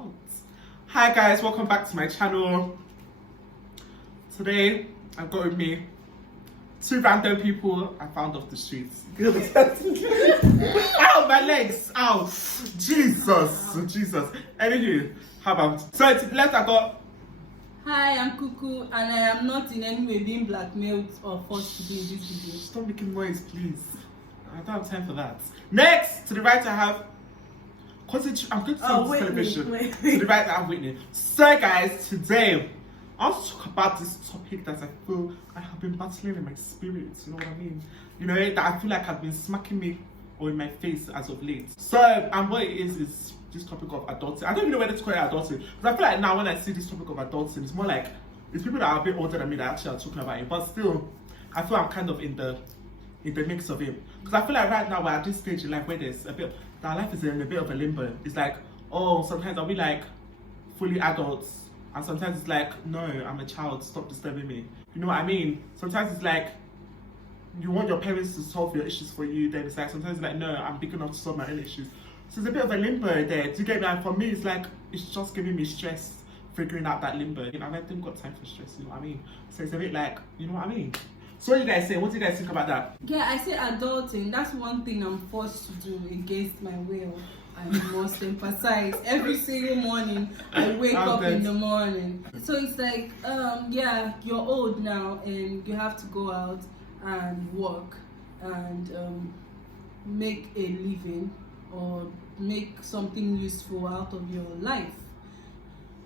out. Hi guys, welcome back to my channel. Today I've got with me two random people I found off the streets. Ow, my legs! Ow! Jesus. Anyway, how about so to the left I got. Hi, I'm Kuku, and I am not in any way being blackmailed or forced to be in this video. Stop making noise, please. I don't have time for that. Next, to the right I have. I'm going to celebration. To the right I have Whitney. So guys, today I want to talk about this topic that I feel I have been battling in my spirit. You know what I mean? You know that I feel like I've been smacking me or in my face as of late. So what it is this topic of adulting. I don't even know whether to call it adulting, because I feel like now when I see this topic of adulting, it's more like it's people that are a bit older than me that actually are talking about it. But still, I feel I'm kind of in the mix of it, because I feel like right now we're at this stage in life where there's a bit that life is in a bit of a limbo. It's like, oh, sometimes I'll be like fully adults, and sometimes it's like, no, I'm a child, stop disturbing me. You know what I mean? Sometimes it's like you want your parents to solve your issues for you, then it's like sometimes it's like, no, I'm big enough to solve my own issues. So it's a bit of a limbo there. Do you get me? And for me, it's like it's just giving me stress figuring out that limbo. You know, I haven't got time for stress. You know what I mean? So it's a bit like, you know what I mean? So what do you guys say? What do you guys think about that? Yeah, I say adulting. That's one thing I'm forced to do against my will. I must emphasize. Every single morning, I wake up in the morning. So it's like, yeah, you're old now, and you have to go out and work and make a living or make something useful out of your life.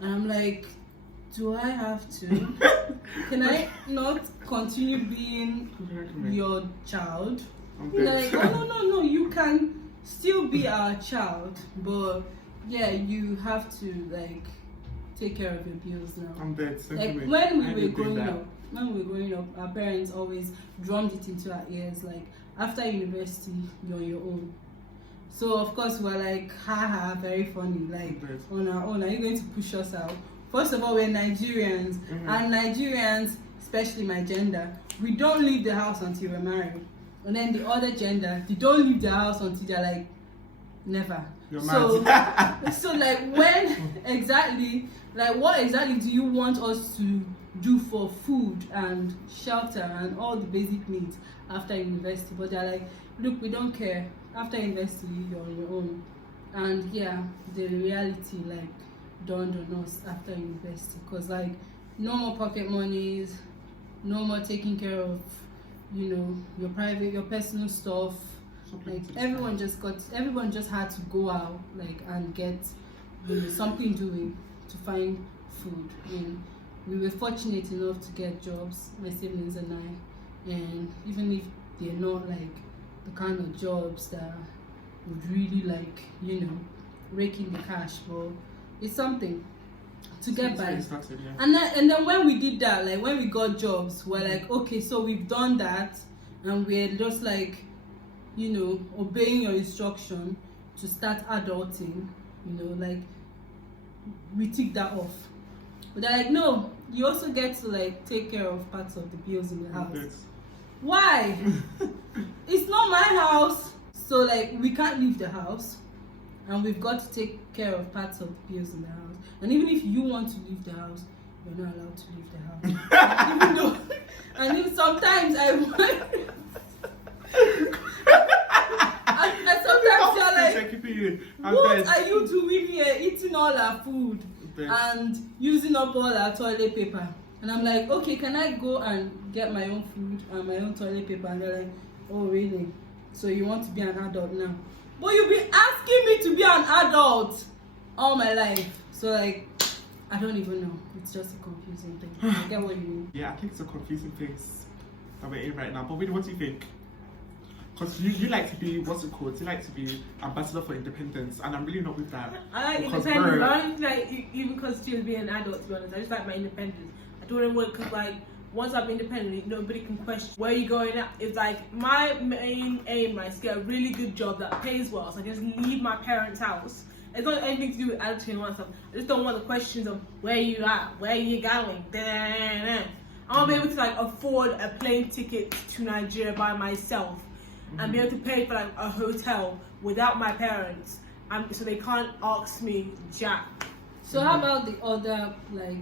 And I'm like, do I have to? Can I not continue being your child? Like, oh, no, you can still be our child, but yeah, you have to like take care of your bills now. I'm dead. Like when we were growing up, our parents always drummed it into our ears, like after university, you're on your own. So of course we're like, haha, very funny, like on our own. Are you going to push us out? First of all, we're Nigerians, and Nigerians, especially my gender, we don't leave the house until we're married. And then the other gender, they don't leave the house until they're like, never. So like when exactly, like what exactly do you want us to do for food and shelter and all the basic needs after university? But they're like, look, we don't care. After university, you're on your own. And yeah, the reality like dawned on us after university, because like no more pocket monies, no more taking care of, you know, your personal stuff. Like everyone just had to go out like and get, you know, something doing to find food. And we were fortunate enough to get jobs, my siblings and I, and even if they're not like the kind of jobs that would really like, you know, rake in the cash, but it's something to get by. Started, yeah. And then when we did that, like when we got jobs, we're like, okay, so we've done that, and we're just like, you know, obeying your instruction to start adulting, you know, like we tick that off. But they're like, no, you also get to like take care of parts of the bills in the house. Why? It's not my house. So like we can't leave the house, and we've got to take care of parts of the bills in the house. And even if you want to leave the house, you're not allowed to leave the house. Even though, and even sometimes I want. and sometimes you're like, what are you doing here, eating all our food and using up all our toilet paper? And I'm like, okay, can I go and get my own food and my own toilet paper? And they're like, oh really? So you want to be an adult now? But you've been asking me to be an adult all my life. So like, I don't even know. It's just a confusing thing. I get what you mean. Yeah, I think it's a confusing phase that we're in right now. But what do you think? Because you like to be, what's it called? You like to be ambassador for independence, and I'm really not with that. I like independence. I don't like even constitute as being an adult, to be honest. I just like my independence. I don't want to work because like once I'm independent, nobody can question where you're going at. It's like my main aim is to get a really good job that pays well, so I can just leave my parents' house. It's not anything to do with adulting and stuff. I just don't want the questions of where you at, where you going. I want to be able to like afford a plane ticket to Nigeria by myself and be able to pay for like a hotel without my parents, and so they can't ask me jack. So how about the other like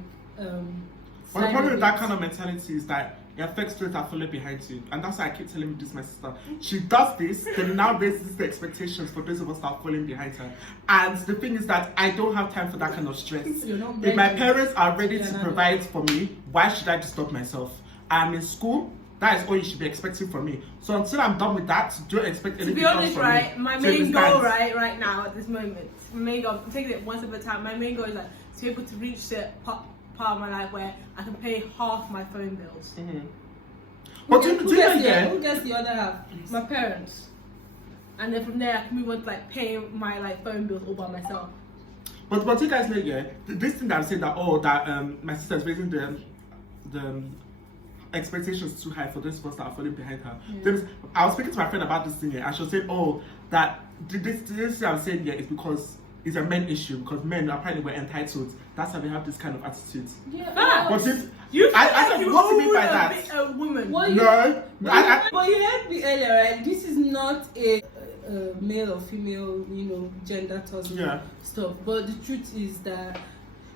But the problem with that kind of mentality is that it affects those that follow behind you. And that's why I keep telling this my sister. She does this, then now raises the expectations for those of us that are following behind her. And the thing is that I don't have time for that kind of stress. If my parents are ready to provide for me, why should I disturb myself? I'm in school. That is all you should be expecting from me. So until I'm done with that, don't expect anything else from me. To be honest, right, my main goal right now at this moment, my main goal, I'm taking it one step at a time. My main goal is like to be able to reach the part of my life where I can pay half my phone bills. But who gets the other half? My parents. And then from there I can move on to like paying my like phone bills all by myself. But you guys know, yeah, this thing that I'm saying that my sister's raising the expectations too high for those of us that are falling behind her. I was speaking to my friend about this thing here, and she was saying, that this thing I'm saying here is because it's a men issue, because men apparently were entitled. That's how they have this kind of attitude. Yeah, but I don't what do you mean by that? A woman. No. But you heard me earlier, right? This is not a male or female, gender tossing stuff. But the truth is that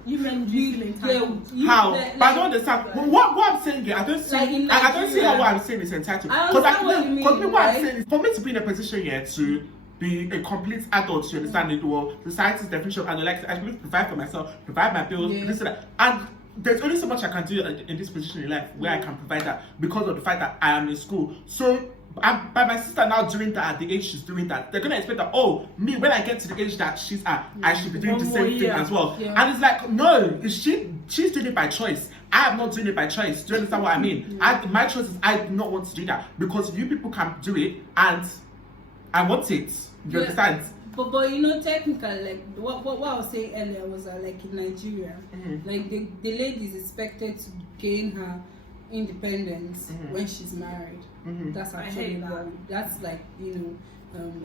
you men feel entitled. How? But I don't understand. What I'm saying here, I don't see. I don't see how what I'm saying is entitled. Because what I'm saying is, for me to be in a position here to be a complete adult, you understand it, or society's definition of adult, like I should provide for myself, provide my bills, this and that. And there's only so much I can do in this position in life where I can provide that because of the fact that I am in school. So by my sister now doing that at the age she's doing that, they're gonna expect that me when I get to the age that she's at, I should be doing the same thing as well. And it's like, no, she's doing it by choice. I am not doing it by choice. Do you understand what I mean? My choice is I do not want to do that because you people can do it and I want it. You understand? But technically, like what I was saying earlier was like in Nigeria, like the lady is expected to gain her independence when she's married. That's actually wrong. That's like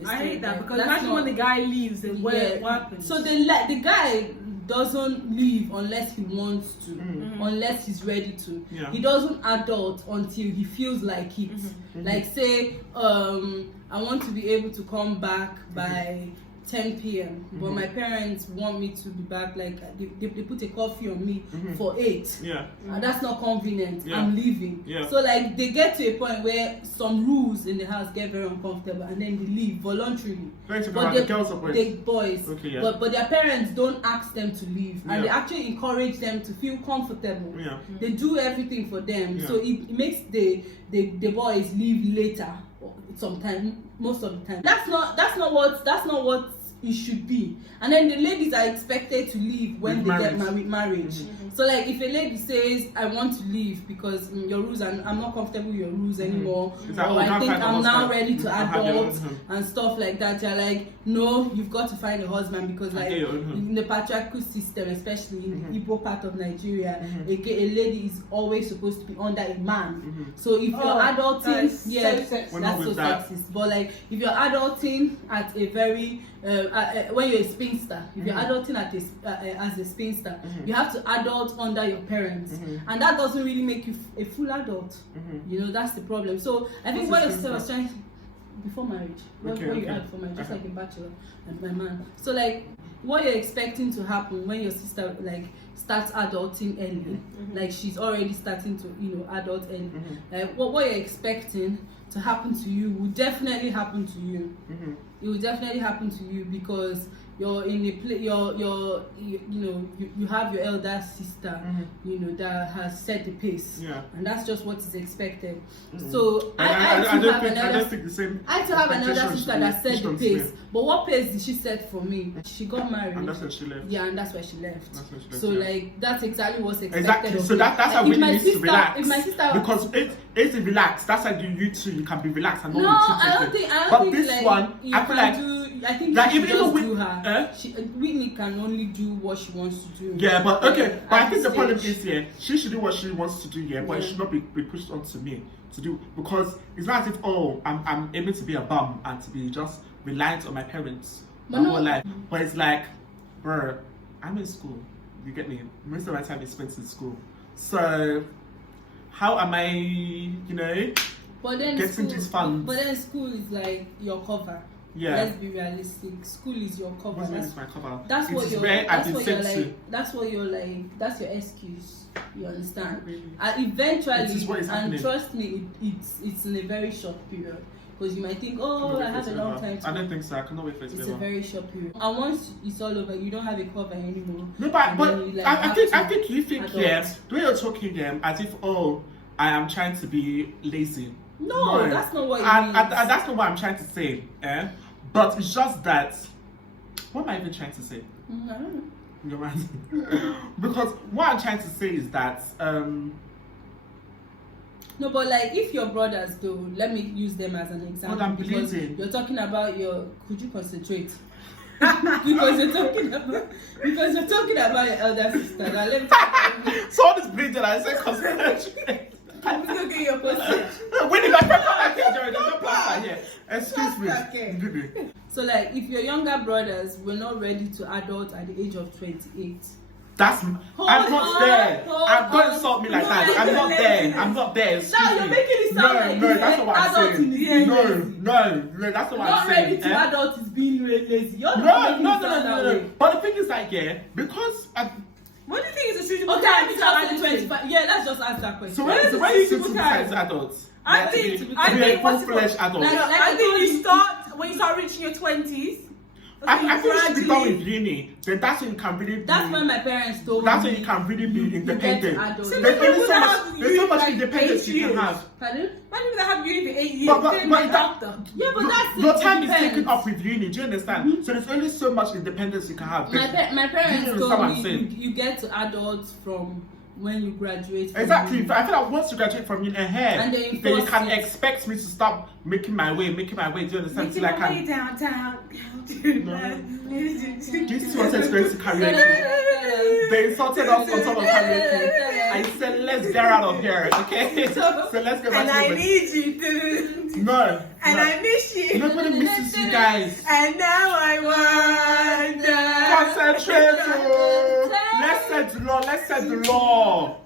I hate that because imagine when the guy leaves and what happens. So the guy doesn't leave unless he wants to, unless he's ready to. He doesn't adult until he feels like it. Like say, I want to be able to come back by 10 p.m. But my parents want me to be back like they put a coffee on me for 8. And that's not convenient. I'm leaving. So like they get to a point where some rules in the house get very uncomfortable and then they leave voluntarily. But the girls or boys? The boys. Okay, but their parents don't ask them to leave and they actually encourage them to feel comfortable. They do everything for them. So it makes the boys leave later sometimes, most of the time. That's not what it should be. And then the ladies are expected to leave when they get married. So like if a lady says I want to leave because your rules and I'm not comfortable with your rules anymore, or I think I'm now ready to adult and stuff like that, you're like, no, you've got to find a husband because like in the patriarchal system, especially in the Igbo part of Nigeria, a lady is always supposed to be under a man. So if you're adulting, that's so sexist. But like if you're adulting at a very when you're a spinster, if you're adulting as a spinster, you have to adult under your parents, and that doesn't really make you a full adult. That's the problem. So I think what your sister was trying before marriage, what you had before marriage, just like a bachelor and my man. So like what you're expecting to happen when your sister like starts adulting early, like she's already starting to adult early. Like what you're expecting to happen to you will definitely happen to you. It will definitely happen to you because you're in a place. You have your elder sister, that has set the pace, and that's just what is expected. So I don't think the same. I to have another sister that set the pace, but what pace did she set for me? She got married, and that's when she left. Yeah, and that's why she left. So like that's exactly what's expected. Exactly. So that's how we need to relax. If my sister, because it's relaxed. That's why you two you can be relaxed and not. No, I don't think. But this like, one, I feel like. I think like even do her. Whitney can only do what she wants to do. Yeah, but okay. But I think the problem is she should do what she wants to do but it should not be pushed onto me to do, because it's not as if I'm able to be a bum and to be just reliant on my parents my whole life. But it's like, bro, I'm in school. You get me? Most of my time is spent in school. So how am I, getting these funds? But then school is like your cover. Yeah. Let's be realistic. School is your cover. That's my cover. That's It what is you're. where I've That's been what you're sent like. to. That's what you're like. That's your excuse. You understand? Really? And eventually, This is what is and happening. trust me, it's in a very short period. Because you might think, oh, I have a long time to. I don't think so. I cannot wait for it to be It's a long. very short period. And once it's all over, you don't have a cover anymore. No, but And then you, like, have I to think you think adopt. yes. The way you're talking as if I am trying to be lazy. No, that's not what it and, means. and that's not what I'm trying to say. But it's just that. What am I even trying to say? I don't know. You're right. Because what I'm trying to say is that No, but like if your brothers though, let me use them as an example. But I'm because bleeding. you're talking about could you concentrate? because you're talking about your elder sister. Now let me tell you. so all this bleeding, I said concentrate. I'm just looking at your postage. When did I come back here, Jerry? There's no plaster here. Excuse me. Okay. So like if your younger brothers were not ready to adult at the age of 28. I'm not there. Don't insult me like that. I'm not there. Excuse Now you're me. making it sound like that's not what I'm saying. No, that's not what not I'm saying. ready to adult is being lazy. You're No. not making it sound that way. But the thing is like, because What do you think is a suitable Okay, time let me to just start say adulting? 25. Yeah, let's just ask that question. so when is suitable suitable time? to adults? I Like, think- to be I a think what's full-fledged adult. Like- I think you start when you start reaching your 20s. I think you should be done gradually- with uni. Then that's when you can really be. That's when my parents told That's me. when you can really be you get to independent. adult. So There's only so have much. There's so uni much like independence 8 you can years. have. Pardon? Why do they have uni for 8 years? But They're my that- doctor. Yeah, but that's Your it. time It is taken depends. up with uni. Do you understand? So there's only so much independence you can have. My parents You understand told what I'm me saying? you get to adult from when you graduate. From Exactly. uni. I feel like once you graduate from uni ahead, And they then you enforce can it. expect me to stop making my way. Do you understand? Making Till I my way can. downtown. This is what it's going to karaoke. They insulted us on top of karaoke. I said, let's get out of here, okay? So let's get back And to I it. need you to. No. And no. I miss you. Nobody misses you guys. And now I wonder. Concentrate. Let's set the law.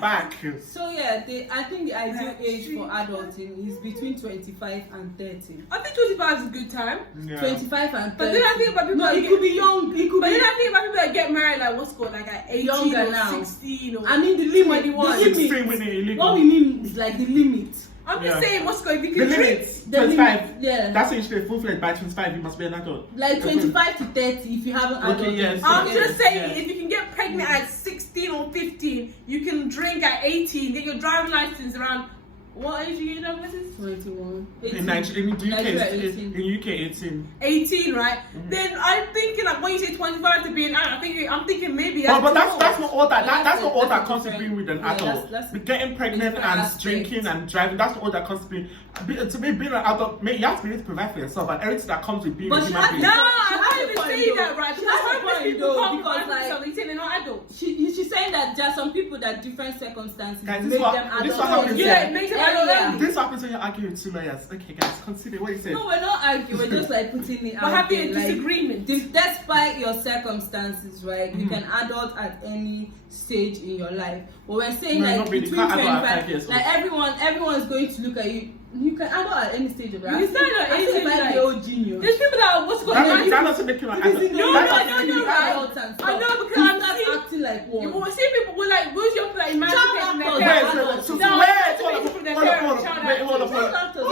Back. So yeah, I think the ideal age for adulting is between 25 and 30. I think 25 is a good time. Yeah. 25 and 30. But then I think about people No, that it could be young. It could But be. then I think about people that get married, like what's called, like at 18 Younger or now. 16 or. I mean the limit. 21. The 16 limit. when you're illegal. What we mean is like the limit. I'm just Yeah. saying, what's called, if you The can drink. limit, The 25. limit, yeah. That's when you should be full-fledged. By 25, you must be an adult. Like 25 to 30 if you haven't Okay, adulted. yes. I'm Yeah. just saying, Yeah. if you can get pregnant at 16 or 15, you can drink at 18, get your driving license around. What age are you driving license? 21. In Nigeria, in the UK, Nigeria, it's 18. in UK, 18. 18, right? Then I'm thinking, like, when you say 25 to be an adult, I'm thinking maybe that's. But that's too not all that. That's That's not all that a comes with different- being with an yeah, adult. that's Getting pregnant different and aspect. drinking and driving. That's not all that comes with being. To me, being an adult, you have to be able to provide for yourself and everything that comes with being But a she human has being. No, She I has can't a even point, say though. that, right? She Because has a homeless point, people though, can't because, provide for like- themselves, they say they're not adults. She's saying that there are some people that different circumstances Guys, make this them what adults. happens. Yeah, it makes them adult early. This happens when you're arguing with two lawyers. Okay, guys, consider what you said. No, we're not arguing. We're just like putting it We're out having there. a Like, disagreement. despite your circumstances, right? You can adult at any stage in your life. But we're saying No, like not really. between Can't adult at 5 25, years like old. everyone's going to look at you. You can adult at any stage of life. You can start at any stage, like- 5-year-old junior. There's people that are, what's called, That doesn't make you an adult. No, That no, doesn't no, make you- right? Adult and stuff. I know, because You I'm start seeing- acting like one. You will see people with like, who's your like emancipating their actors, Wait, parents? adults. so No, wait, it's hold people up, that hold up, parents hold up, shout wait, out hold up, to. hold Child up. actors.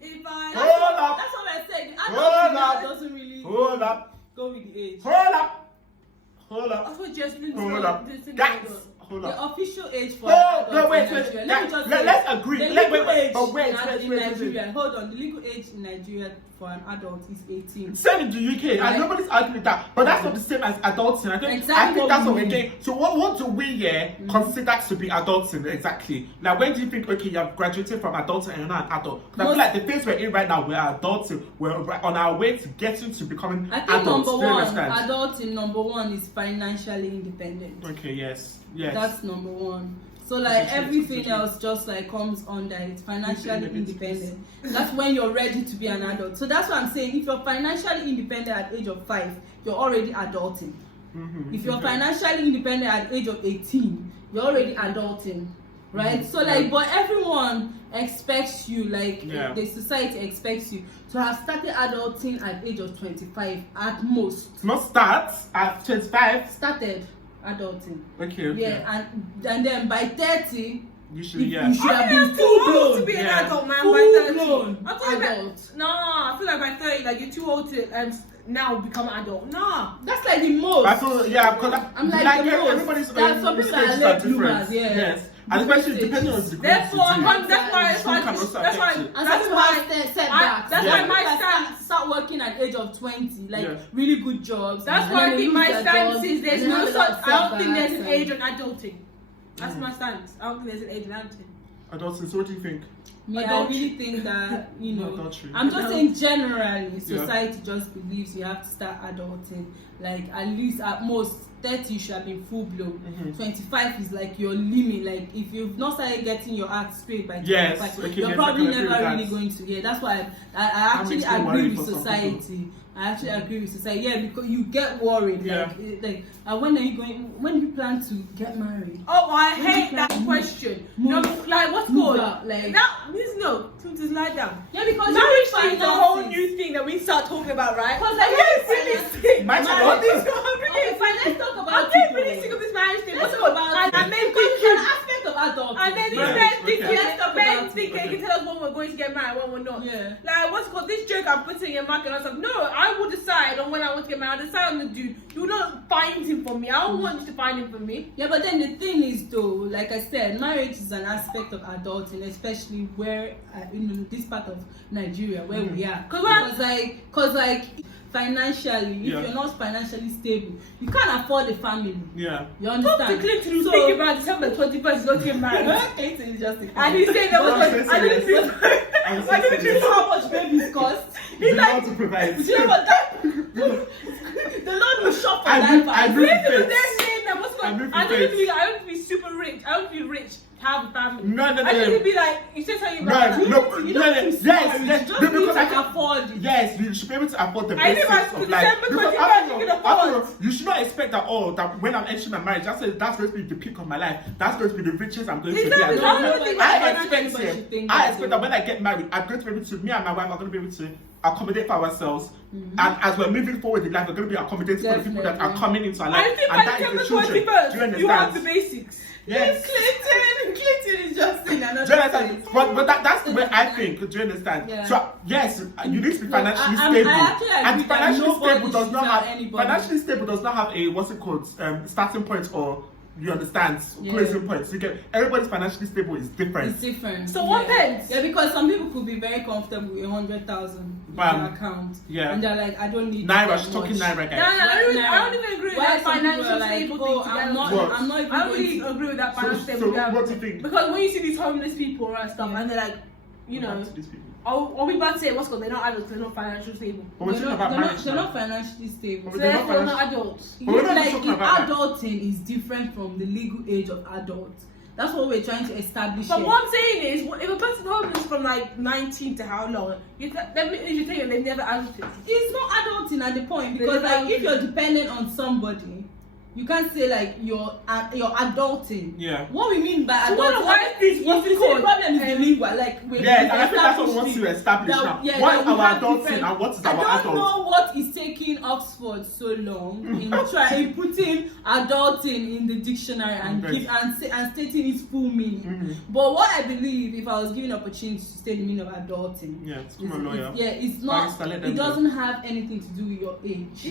If I- Hold up. That's what I said. The Hold adult up. doesn't really Hold up, go with the age. hold up, hold up, That's what Jasmine hold up. Guys, hold The up. official age for Oh, no, adults wait, in wait, Nigeria. guys, Let me just let's say, agree. the Wait, legal wait, age but wait, in wait. Nigeria. Hold on. The legal age in Nigeria for an adult is 18. Same in the UK, Right. and nobody's arguing with that. But that's not the same as adulting. I Exactly think that's what what we we're mean. getting. So what do we consider to be adulting exactly? Like when do you think you have graduated from adulting and you're not an adult? 'Cause I feel like the phase we're in right now, we're adulting. We're on our way to getting to becoming I think adults. number Do you one, understand? adulting number one is financially independent. Okay. Yes. That's number one. So like everything else just like comes under it. Financially independent. That's when you're ready to be an adult. So that's what I'm saying. If you're financially independent at age of 5, you're already adulting. If you're financially independent at age of 18, you're already adulting. right? So like, but everyone expects you, like the society expects you to have started adulting at age of 25 at most. Not start at 25. Started adulting. Okay. Yeah, and then by 30. You should, you should have been full blown to be an adult, man. Full By 30. blown I feel like adult. I feel like by 30, like you're too old to now become an adult. Nah, that's like the most. I feel because I'm like the most. Everybody's There are some people that are late bloomers. Yes. And especially depending on the degree. That's why my stance. Start working at age of 20, like really good jobs. That's why I think my stance is there's no such. I don't think there's an age on adulting. That's my stance. I don't think there's an age on adulting. Adulting. So what do you think? Yeah, I really think that I'm just saying generally society just believes you have to start adulting. Like at least at most 30 you should have been full blown. 25 is like your limit. Like if you've not started getting your act straight by 25, you're probably never really going to. Yeah, that's why I actually agree with society. I actually agree with society. Yeah, because you get worried. Like when are you going? When do you plan to get married? Oh, I hate that question. No, like what's called? Like that. No, to just lie down. Yeah, because marriage is a whole new thing that we start talking about, right? Because like let's talk about. I'm getting really sick of this marriage thing. What's about? And then an aspect of adults. And then men think they can tell us when we're going to get married, when we're not. Yeah. Like what's called this joke I'm putting in market and stuff. No, I will decide on when I want to get married. I'll decide on the dude. You will not find him for me. I don't want you to find him for me. Yeah, but then the thing is though, like I said, marriage is an aspect of adulting, especially where in this part of Nigeria where we are. Because like financially, if you're not financially stable, you can't afford a family. Yeah. You understand? Clinton was thinking about December 21st, not get married. Clinton is just and he said that was I didn't know how much babies cost. He's like to provide. Do you know what that? The Lord will shop for that. I don't be super rich. I don't be rich. Have a family. No. I need to be like, you said something about yes, because I can afford it. Yes, you should be able to afford the basics of life. You should not expect that that when I'm entering my marriage, that's going to be the peak of my life. That's going to be the richest I'm going to be. I expect that when I get married, I'm going to be able to, me and my wife are going to be able to accommodate for ourselves, and as we're moving forward in life, we're going to be accommodating for the people that are coming into our life. I think by December 21st, you have the basics. Yes. Clinton is just saying another. Do you understand? But that's the way I think. Do you understand? Yeah. So yes, you need to be financially stable. And financially stable does not have a what's it called? Starting point or you understand closing points. You get everybody's financially stable is different. It's different. So what depends? Yeah, because some people could be very comfortable with 100,000 in their account. Yeah. And they're like, I don't need Naira. She's talking Naira, guys. No, I don't even agree with that financial stable thing. I'm not even I don't really agree with that financial stable thing. So what do you think? Because when you see these homeless people and stuff, and they're like, you know. Are we about to say what's called? They're not adults. They're not financially stable. They're not financially stable. So therefore, not adults. Adulting is different from the legal age of adults. That's what we're trying to establish. But what I'm saying is, if a person homeless from like 19 to how long, you tell them they've never adulted. It's not adulting at the point because like if you're dependent on somebody. You can't say like you're adulting. Yeah. What we mean by adulting? The problem is the lingual. Like and I think that's what we want to establish now. What is our adulting and what is our adult? I don't know what is taking Oxford so long in putting adulting in the dictionary and stating its full meaning. But what I believe, if I was given an opportunity to state the meaning of adulting, it's not. It doesn't have anything to do with your age.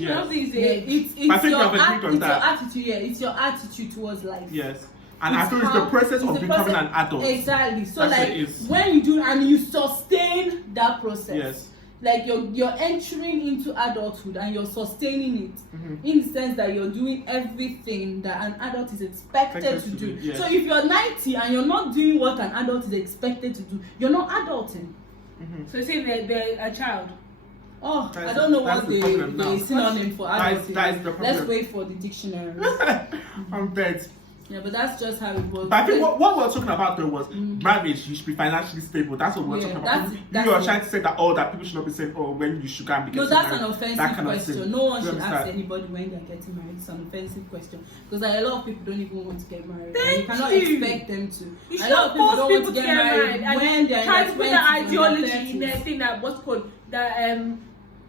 It's your attitude towards life. Yes. And I feel it's the process of becoming an adult. Exactly. So when you do and you sustain that process. Yes. Like you're entering into adulthood and you're sustaining it in the sense that you're doing everything that an adult is expected to do. Yes. So if you're 90 and you're not doing what an adult is expected to do, you're not adulting. So you're saying they're a child. Oh, I don't know what the synonym for adulting. That is the problem. Let's wait for the dictionary. I'm dead. Yeah, but that's just how it works. But I think what we were talking about though was marriage. You should be financially stable. That's what we were talking about. You are trying to say that that people should not be saying when you should go and be getting married. No, that's an offensive question. No one should ask anybody when they're getting married. It's an offensive question because a lot of people don't even want to get married. You cannot expect them to. You a lot of people don't want to get married when they're trying to put that ideology in their their thing that what's called that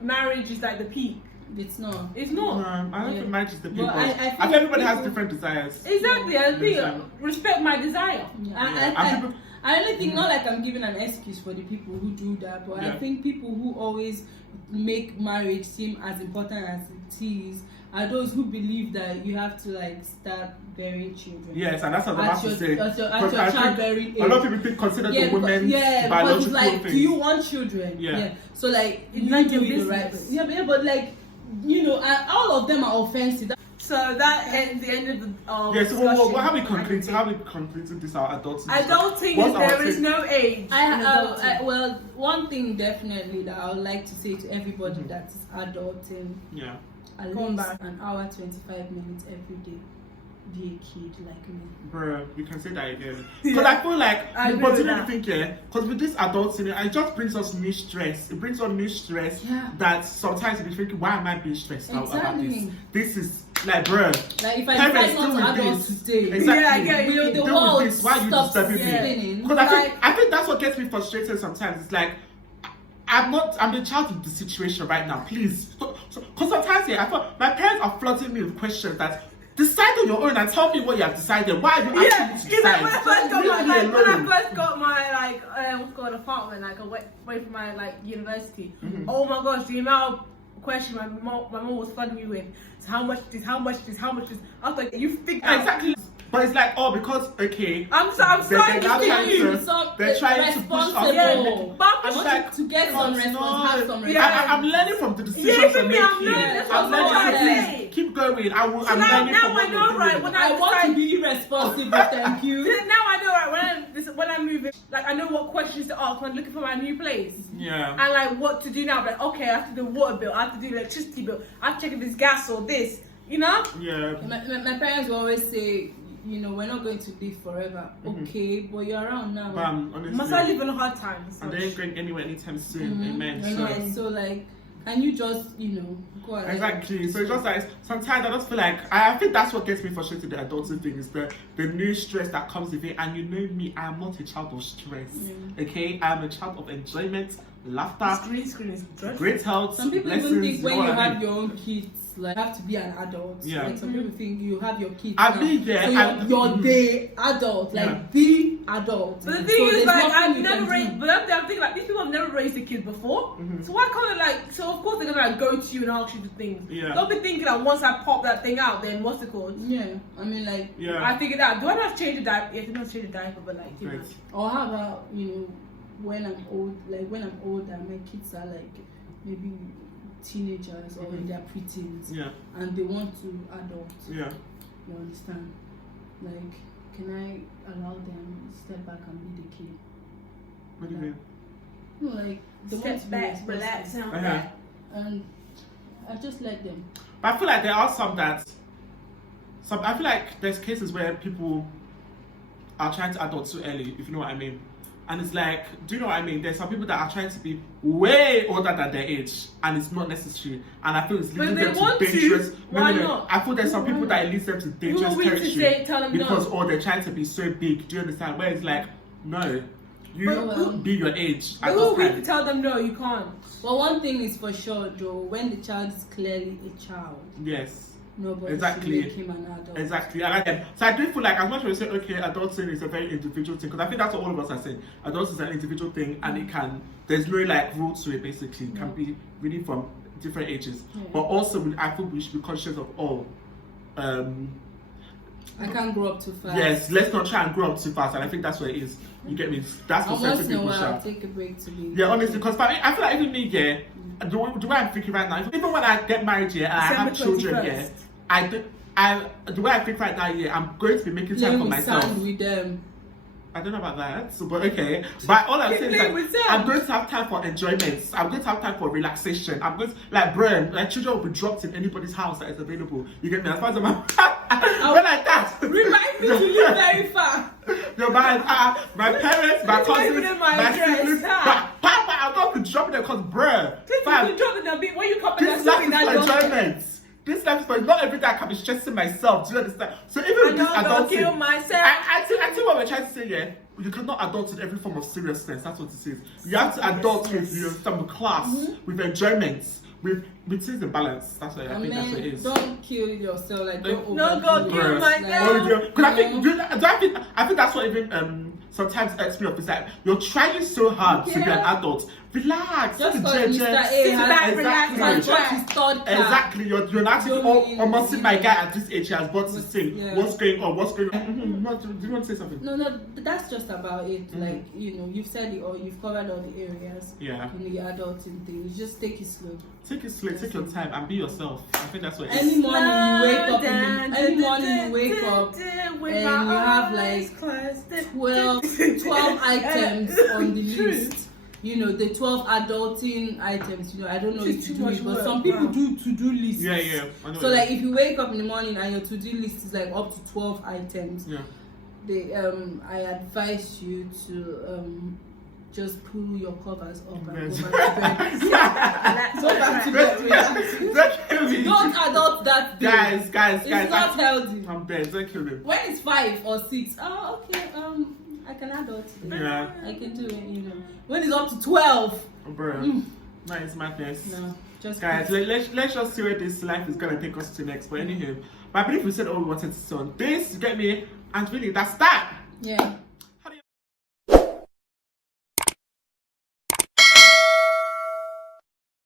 marriage is like the peak. It's not. It's not. I don't think marriage is the peak. Well, I think everybody has different desires. Exactly. I think respect my desire. I really think not like I'm giving an excuse for the people who do that, but I think people who always make marriage seem as important as it is are those who believe that you have to like start bearing children. Yes, and that's what I'm about to say. At your childbearing age. A lot of people consider the women's biological like, things. do you want children? Yeah. So like, it's not your business. business. Yeah, but like, you know, all of them are offensive. So that ends the end of the so how we conclude this our adulting? Adulting is there is no age. Well, one thing definitely that I would like to say to everybody that is adulting. Yeah. At least an hour 25 minutes every day. Be a kid like me. Bro, you can say that again. Because I feel like, but you know the thing here, because with this adulting, it just brings us new stress. It brings on new stress that sometimes we think, why am I being stressed out about this? This is like, bro. Like if I decide not to adult today, exactly. The world stops spinning. Because I think that's what gets me frustrated sometimes. It's like, I'm the child of the situation right now. Please, because sometimes I thought my parents are flooding me with questions that. Decide on your own and tell me what you have decided. Why are you asking me to decide? When I first got my what's called apartment, like away from my university. Oh my gosh, the amount of questions my mom was flooding me with. So how much this? I was like, you think exactly. But it's like, because I'm sorry. They're trying to push us. But I want to get some response, have some response. I'm learning from the decisions you're making. I'm learning. Keep going. I'm learning from what you're doing. Right, I want to be responsible. Thank you. Now I know, right? When I'm moving, like I know what questions to ask when looking for my new place. Yeah. And like what to do now. Like I have to do water bill. I have to do electricity bill. I have to check if it's gas or this. You know? Yeah. My parents will always say, you know, we're not going to live forever. Okay, but you're around now. Honestly, must I live in hard times? And they ain't going anywhere anytime soon. Amen. So like, can you just, go ahead? Exactly. So it's just like sometimes I just feel like I think that's what gets me frustrated. The adulting thing is the new stress that comes with it. And you know me, I am not a child of stress. Okay, I am a child of enjoyment, laughter, green screen is great health. Some people lessons, even think when you have your own kids, like you have to be an adult. Yeah. Like some people think you have your kids. I've been there. So you're the adult, like the adult. But the thing is, like, I've never raised. But I'm thinking like these people have never raised a kid before. So why can't they So of course they're gonna go to you and ask you the things. Yeah. Don't be thinking that once I pop that thing out, then what's it called? Yeah. I mean, like. Yeah. I figured out. Do I not change the diaper? Yes, I don't change the diaper, but like. You know. Or how about when I'm old? Like when I'm older, my kids are like maybe teenagers or in their preteens, and they want to adult. Yeah. You understand? Like, can I allow them step back and be the kid? What do you mean? No, like they want to back, relax, and I just let them. But I feel like there are I feel like there's cases where people are trying to adult too early, if you know what I mean. And it's like, do you know what I mean? There's some people that are trying to be way older than their age, and it's not necessary. And I feel it's leading them to dangerous. Why not? I feel there's some people that it leads them to dangerous territory tell them because they're trying to be so big. Do you understand? Where it's like, no, you be your age. But who are we to tell them no? You can't. Well, one thing is for sure, Joe. When the child is clearly a child. Yes. Nobody should make him an adult. Exactly. So I do feel like as much as we say, okay, adulting is a very individual thing, because I think that's what all of us are saying. Adulting is an individual thing, and there's no rule to it. Basically, it can be really from different ages. But also, I think we should be conscious of all. I can't grow up too fast. Yes, let's not try and grow up too fast, and I think that's what it is. You get me? That's what certain people shall take a break to be. Yeah, honestly, because I feel like even me, the way I'm thinking right now, even when I get married, and I have children, the way I think right now, I'm going to be making time for myself. With them. I don't know about that, but okay. But all I'm saying is that I'm going to have time for enjoyment. I'm going to have time for relaxation. I'm going to, my children will be dropped in anybody's house that is available. You get me? As far as I'm like that. Remind me to live very far. No, my parents, my It's not cousins, even in my my address, siblings, nah. Papa, I'm not to drop them because, bruh, fam, You drop them, when you come this life is for enjoyment. This life is for not every day I can be stressing myself. Do you understand? So even with this kill adulting, myself. I think what we're trying to say here, you cannot adult with every form of seriousness. That's what it is. You have to adult with some class, with enjoyment, with things in balance. That's what I think. That's what it is. Don't kill yourself. Like don't no, go kill myself. Because I think that's what even sometimes irks me of is that you're trying so hard to be an adult. Relax. Just because Mr. A has exactly. You're not almost see my guy at this age. He has bought to sing. Yeah. What's going on? Do you want to say something? No. That's just about it. Like you've said it all. You've covered all the areas. Yeah. In the adulting thing, just take it slow. Take it slow. Take your time and be yourself. I think that's what. Any morning you wake up, and you have like 12 items on the list. You know, the 12 adulting items, you know, I don't know if you do it, but some people do to-do lists. Yeah. So like if you wake up in the morning and your to-do list is like up to 12 items, I advise you to just pull your covers up and go back to bed. Don't adult that day. Guys. It's not healthy. I'm bad. Don't kill me. When it's 5 or 6, okay, I can adult today. Yeah. I can do it, you know. When it's up to 12. Bro, that is madness. No, just guys, let's just see where this life is gonna take us to next. But anywho, I believe we said all we wanted to say on this. You get me? And really, that's that. Yeah.